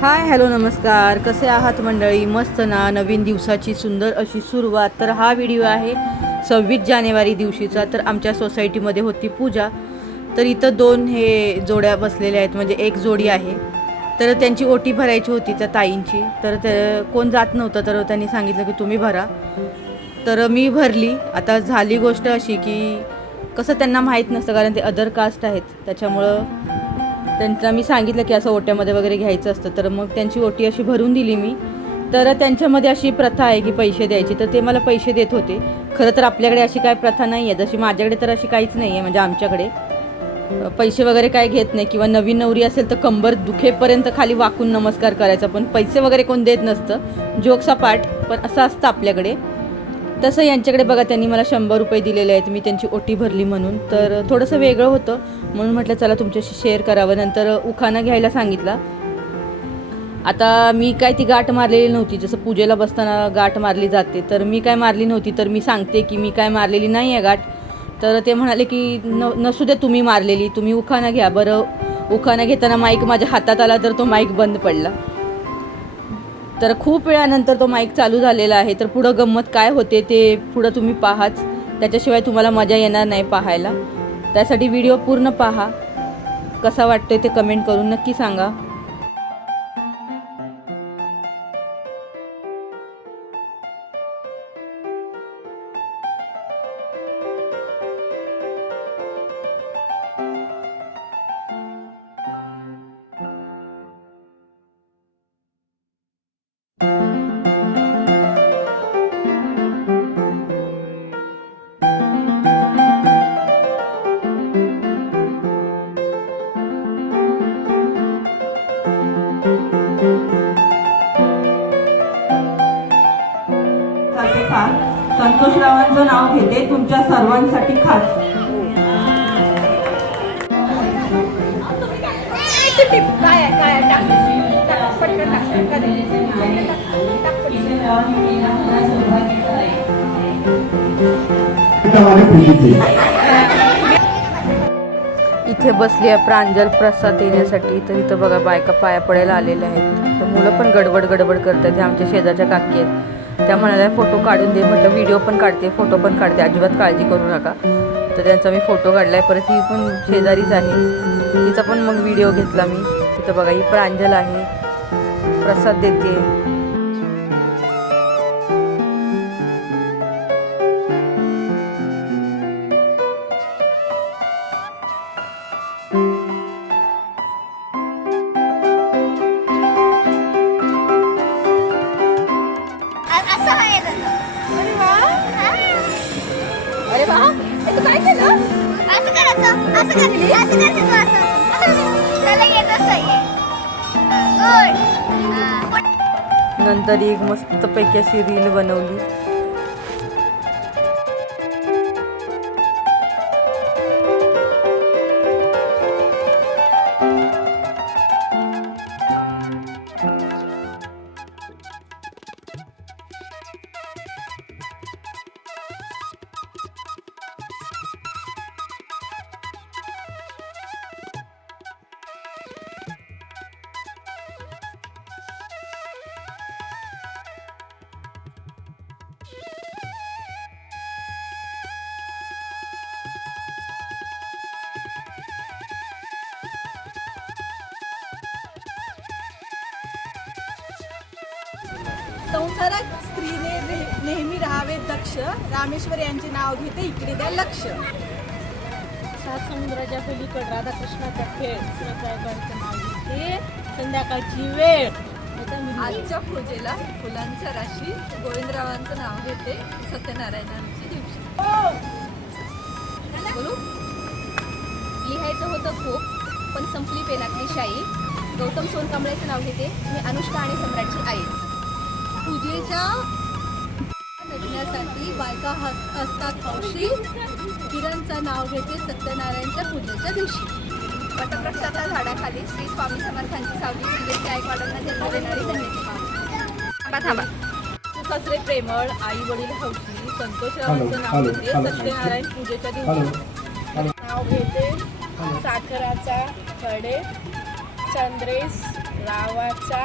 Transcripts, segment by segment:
Hi hello नमस्कार. कसे आहात मंडळी? मस्त ना? नवीन दिवसाची सुंदर अशी सुरुवात. तर हा व्हिडिओ आहे सव्वीस जानेवारी दिवशीचा. तर आमच्या सोसायटीमध्ये होती पूजा. तर इथं दोन हे जोड्या बसलेल्या आहेत. म्हणजे एक जोडी आहे. तर त्यांची ओटी भरायची होती त्या ताईंची. तर कोण जात नव्हतं तर त्यांनी सांगितलं की तुम्ही भरा. तर मी भरली. आता झाली गोष्ट अशी की कसं त्यांना माहीत नसतं कारण ते अदर कास्ट आहेत. त्याच्यामुळं त्यांना मी सांगितलं की असं ओट्यामध्ये वगैरे घ्यायचं असतं. तर मग त्यांची ओटी अशी भरून दिली मी. तर त्यांच्यामध्ये अशी प्रथा आहे की पैसे द्यायची. तर ते मला पैसे देत होते. खरं तर आपल्याकडे अशी काय प्रथा नाही आहे जशी माझ्याकडे तर अशी काहीच नाही आहे म्हणजे आमच्याकडे. पैसे वगैरे काय घेत नाही. किंवा नवीन नवरी असेल तर कंबर दुखेपर्यंत खाली वाकून नमस्कार करायचा. पण पैसे वगैरे कोण देत नसतं. जोक्सा पाठ पण असं असतं आपल्याकडे. तसं यांच्याकडे बघा त्यांनी मला शंभर रुपये दिलेले आहेत. मी त्यांची ओटी भरली म्हणून. तर थोडंसं वेगळं होतं. म्हणून म्हटलं चला तुमच्याशी शेअर करावं. नंतर उखाणा घ्यायला सांगितला. आता मी काय ती गाठ मारलेली नव्हती. जसं पूजेला बसताना गाठ मारली जाते. तर मी काय मारली नव्हती. तर मी सांगते की मी काय मारलेली नाही आहे गाठ. तर ते म्हणाले की न नसू दे तुम्ही मारलेली. तुम्ही उखाणा घ्या. बरं उखाणा घेताना माईक माझ्या हातात आला तर तो माईक बंद पडला. तर खूप वेळानंतर तो माईक चालू झालेला आहे. तर पुढं गंमत काय होते ते पुढं तुम्ही पाहाच. त्याच्याशिवाय तुम्हाला मजा येणार नाही पाहायला. त्यासाठी व्हिडिओ पूर्ण पहा. कसा वाटतोय ते कमेंट करून नक्की सांगा. संतोषरावांचं नाव घेते. तुमच्या सर्वांसाठी खास. इथे बसली आहे प्रांजल प्रसाद देण्यासाठी तर इथं बघा बायका पाया पडायला आलेल्या आहेत. तर मुलं पण गडबड गडबड करतात. आमच्या शेजारच्या काकी आहेत. त्या म्हणाल्या फोटो काढून दे. म्हटलं व्हिडिओ पण काढते फोटो पण काढते अजिबात काळजी करू नका. तर त्यांचा मी फोटो काढलाय परत ही पण शेजारीच आहे. तिचा पण मग व्हिडिओ घेतला मी. तिथं बघा ही प्रांजल आहे. प्रसाद देते. तू काय केलं असं करायचं असं असं करायचं तू असं त्याला नंतर एक मस्तपैकी अशी रील बनवली. संसारात स्त्रीने नेहमी राहावे दक्ष. रामेश्वर यांचे नाव घेते इकडे द्या लक्ष. सात समुद्राच्या पलीकड राधाकृष्णाचा खेळ सुरतायकरांचं नाव घेते संध्याकाळची वेळ. आजच्या पूजेला फुलांच्या राशी गोविंदरावांचं नाव घेते. सत्यनारायणांची दिवशी. बोलू? लिहायचं होतं खूप पण संपली पेनातली शाई. गौतम सोनकांबळेचं नाव घेते. मी अनुष्का आणि सम्राटची आई. पूजेच्या नटण्यासाठी बायका हस- असतात हौशी किरणचं नाव घेते सत्यनारायणच्या पूजेच्या दिवशी. वटवृक्षाच्या झाडाखाली श्री स्वामी समर्थांची सावली पूजेची आई वाढवण्यात जन्म देणारी धन्याची थांबा सासरे प्रेमळ आई वडील हौशी संतोषरावांचं नाव घेते सत्यनारायण पूजेच्या हॅलो दिवशी नाव घेते साखराचा खडे चंद्रेश रावाचा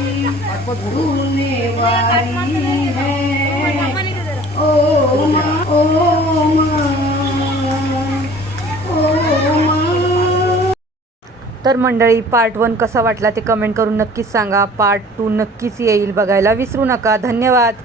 वा. तर मंडळी पार्ट वन कसा वाटला ते कमेंट करून नक्कीच सांगा. पार्ट टू नक्कीच येईल बघायला. विसरू नका. धन्यवाद.